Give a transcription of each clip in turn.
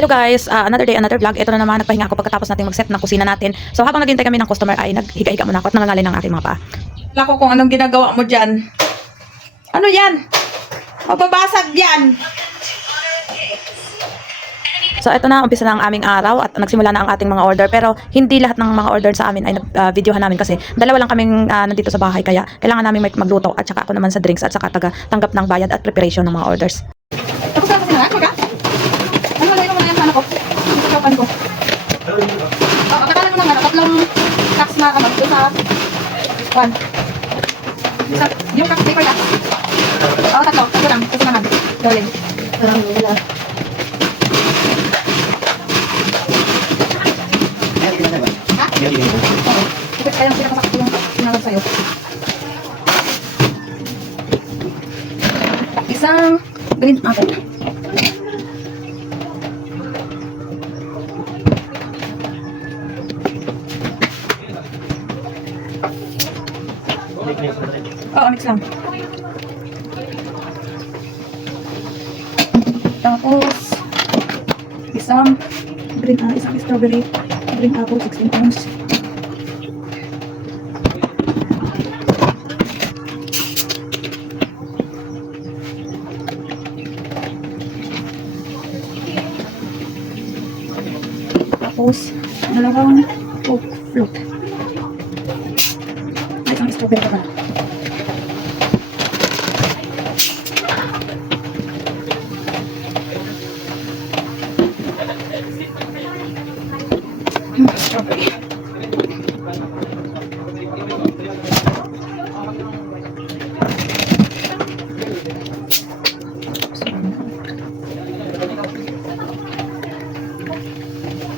Hello guys, Ah, another day, another vlog. Ito na naman, nagpahinga ako pagkatapos natin mag-set ng kusina natin. So habang naghintay kami ng customer ay naghiga-higa muna ako at nangangalay ng aking mga paa. Wala ko kung anong ginagawa mo dyan. Ano yan? Mababasag yan. So ito na, umpisa na ang aming araw at nagsimula na ang ating mga order. Pero hindi lahat ng mga order sa amin ay nag-videohan namin kasi dalawa lang kaming ah, nandito sa bahay. Kaya kailangan namin magluto at saka ako naman sa drinks at saka taga tanggap ng bayad at preparation ng mga orders. Tapos na kasi na, maga? Ano wala yung mga yan, ano ko? Kapan ko. Oh, akala mo naman, tatlong cups na ano, doon sa one. Sa, yung cups paper cups. Oo, tatlo. Tatlo lang. Kasi naman. Darling. Parang wala. Ha? Oo. Ito kaya yung pinakasakit yung sinawag sa'yo. Isang green apple. Oo, mix lang. Tapos, isang green, ah, isang strawberry, green apple, 16 ounce. Hmm, strawberry.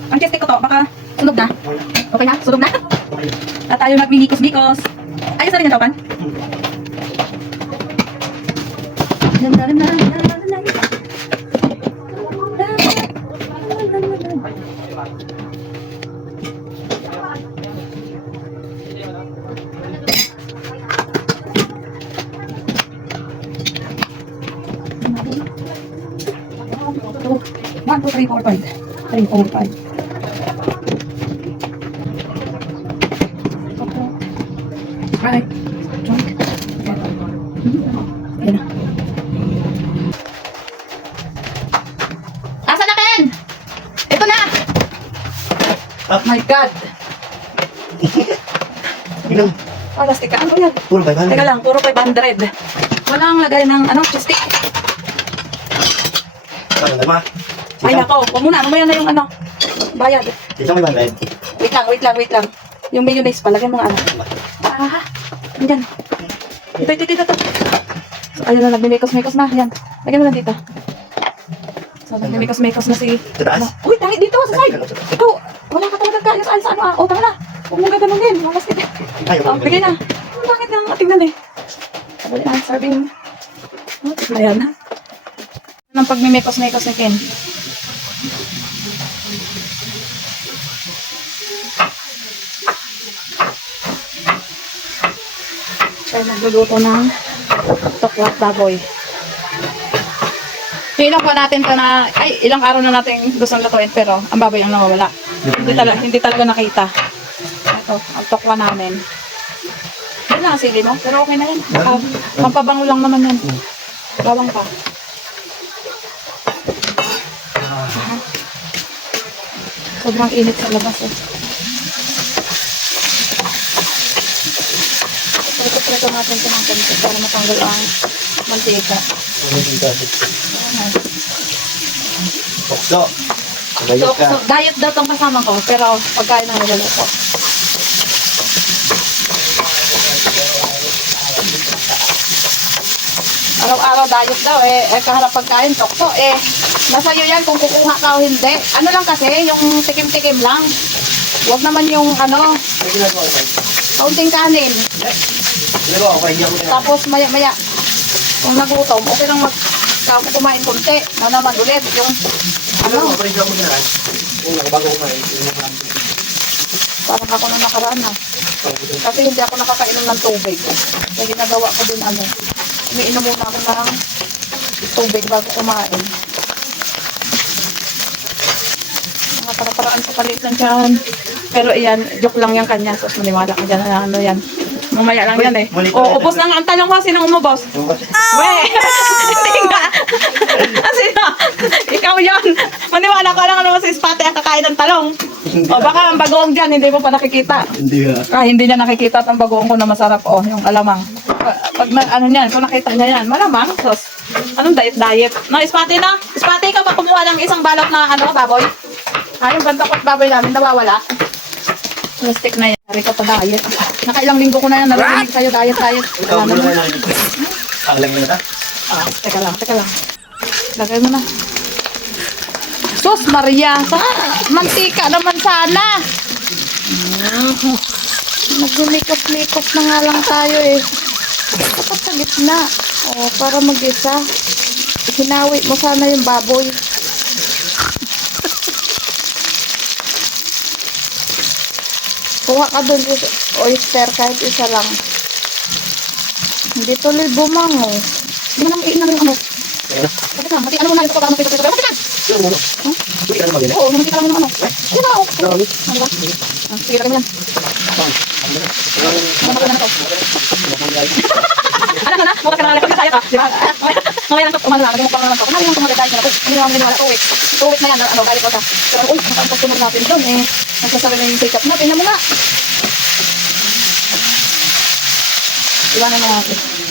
Ang chest ko to, baka sunog na. Okay na? Sunog na? At tayo magminikos-mikos. Ayos na rin yung taupan. One, two, three, four, five. Three, four, five. Oh my God! Ilang? Oh, plastic ka. Ano yan? Puro 500. Teka lang, puro 500. Walang lagay ng ano, stick. Ano naman? Ay, nako. Huwag muna. Mamaya na yung ano. Bayad. Isang 500. Wait lang, wait lang, wait lang. Yung mayonnaise pa, lagyan mo nga ano. Ah, andyan. Ito, ito, ito, ito. Ayun na, nagmimekos-mekos na. Yan. Lagyan mo lang dito. So, nagmimekos-mekos na si... Sa taas? Ano? Uy, tayo dito, sa side. Ikaw, wala ka talaga saan sa ano ah. O, tama na. Huwag mong gaganunin. Mamas kita. Ayaw. Oh, bigay na. Ang bakit lang tingnan eh. Sabali na, serving. Oh, ayan na. Ang pagmimekos-mekos ni Ken. Siya nagluluto ng tokwat baboy. Ilang pa natin to na, ay, ilang araw na natin gustong lutuin, pero ang baboy ang nawawala. Hindi talaga, hindi talaga nakita. Ito, ang tokwa namin. Yan lang ang sili mo, pero okay na yan. Baka, pampabango lang naman yan. Bawang pa. Sobrang init sa labas eh. Prito-prito natin ito ng konti para matanggal ang mantika. Ayan. Pokso. So, ka. so, diet daw tong kasama ko, pero pagkain ng nilalo ko. Araw-araw diet daw eh, eh kaharap pagkain, tokto eh. Nasa iyo yan kung kukuha ka o hindi. Ano lang kasi, yung tikim-tikim lang. Huwag naman yung ano, kaunting kanin. Na. Tapos maya-maya, kung nagutom, okay lang mag ka- kumain konti. Na naman ulit, yung Ano? ano, ko parang ako na nakaraan na. Kasi hindi ako nakakainom ng tubig. Kaya ginagawa ko din ano, umiinom muna ako ng tubig bago kumain. nakaparaan sa palit lang yan. Pero iyan, joke lang yan kanya. So, maniwala ka dyan na ano yan. Mamaya lang yan eh. O, ubos na nga. Ang tanong ko, sinong umubos? We! Hindi Kasi na, ikaw yon. Maniwala ka lang naman sa spate ang kakain ng talong. O baka ang bagoong dyan, hindi mo pa nakikita. Hindi ha. Ah, hindi niya nakikita at ang bagoong ko na masarap. Oh, yung alamang. Pa- Pag na, ano niyan, kung nakita niya yan, malamang. Sos, anong diet-diet? No, spate na. Spate ka pa kumuha ng isang balot na ano, baboy. Ah, yung bantakot baboy namin nawawala. Plastic na yan. Hari ka pa diet. Nakailang linggo ko na yan. Narinig kayo diet-diet. Ikaw Wala muna naman. na narinig. Ah, lang na ta. Ah, teka lang, teka lang. Lagay mo na. Sus, Maria. Sa mantika naman sana. Nagumikot-mikot na nga lang tayo eh. Dapat sa gitna. O, para mag-isa. Hinawi mo sana yung baboy. Kuha ka yung oyster kahit isa lang. Hindi tuloy bumango. Hindi na lang iin na rin ano. Bakit lang? Mati, ano mo na ito pag ano pito pito. Bakit lang? Sino mo? Hindi ka na mag-ina. Oo, namati ka lang ng ano. Ayun na, oh. Ano ba? Ah, Sige, lagay mo yan. Ano ba na ito? Alam ka na, mukha ka na lang. Kaya ka, di ba? Mamaya lang ito, umano lang. Lagay mo pa naman ito. Kumali lang kumalit tayo na ito. Hindi naman ginawa. Two weeks na yan. Ano, balik ko sa. Pero, uy, ang customer natin doon eh. Nagsasabi na yung take-up na. Tingnan mo na. Iwanan mo natin.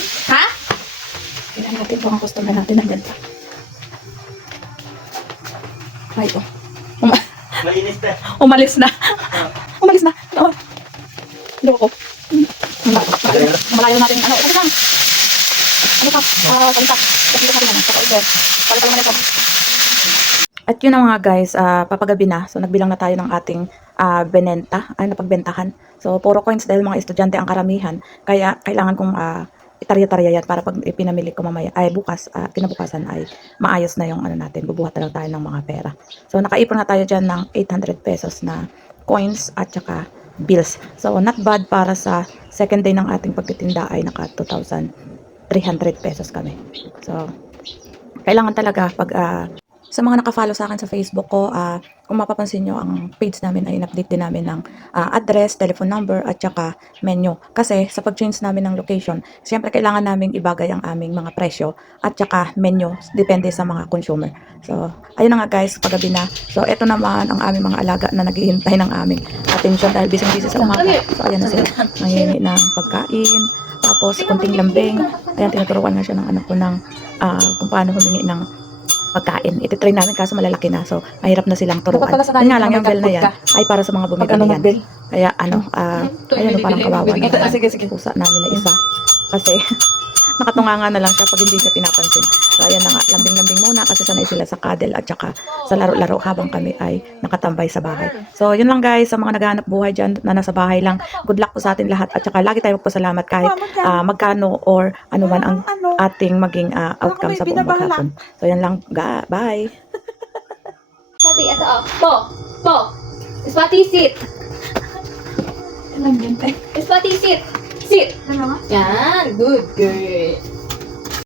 Kung ang customer natin nandyan pa. Ay, ito. Uma- Malinis na. umalis na. umalis na. Oh. Loko. Malayo natin. Ano, ano lang. Ano ka? Ah, salita. Kasi ito natin. Saka order. Pala pala ito. At yun na mga guys, ah, papagabi na. So nagbilang na tayo ng ating ah, benenta, ay napagbentahan. So puro coins dahil mga estudyante ang karamihan. Kaya kailangan kong ah, itarya-tarya yan para pag ipinamili ko mamaya, ay bukas, ah, kinabukasan ay maayos na yung ano natin. Bubuhat na lang tayo ng mga pera. So nakaipon na tayo dyan ng 800 pesos na coins at saka bills. So not bad para sa second day ng ating pagtitinda ay naka 2,300 pesos kami. So kailangan talaga pag ah, sa mga nakafollow sa akin sa Facebook ko, ah, kung mapapansin nyo, ang page namin ay in-update din namin ng ah, address, telephone number, at saka menu. Kasi sa pag-change namin ng location, siyempre kailangan namin ibagay ang aming mga presyo at saka menu, depende sa mga consumer. So, ayun na nga guys, paggabi na. So, eto naman ang aming mga alaga na naghihintay ng aming attention dahil busy-busy sa umaga. So, ayan na sila. Nangingi ng pagkain, tapos kunting lambing. Ayan, tinuturuan na siya ng anak ko ng ah, kung paano humingi ng pagkain. Ititrain namin kaso malalaki na. So, mahirap na silang turuan. Dapat pala sa nga lang, yung bell na yan ay para sa mga bumibili ano yan. Kaya ano, ah, ayun, parang kawawa na. Sige, sige. Pusa namin na isa. Kasi, nakatunganga na lang siya pag hindi siya pinapansin. So, ayan na nga, lambing-lambing muna kasi sanay sila sa cuddle at saka sa laro-laro habang kami ay nakatambay sa bahay. So, yun lang guys, sa mga naghahanap buhay dyan na nasa bahay lang, good luck po sa atin lahat at saka lagi tayo magpasalamat kahit ah, magkano or ano man ang ating maging ah, outcome sa buong maghapon. So, yan lang. Ga- Bye! Spati, ito oh. Po. Po. Spati, sit. Lang yan, Spati, sit. Sit. Yan. Good girl.